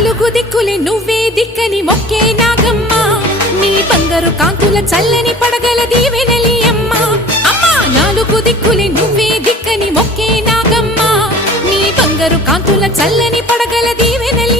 నాలుగు దిక్కులే నువ్వే దిక్కని మొక్కే నాగమ్మ నీ బంగారు కాంతుల చల్లని పడగల దీవెనలి అమ్మ అమ్మా నాలుగు దిక్కులే నువ్వే దిక్కని మొక్కే నాగమ్మ నీ బంగారు కాంతుల చల్లని పడగల దీవెనలి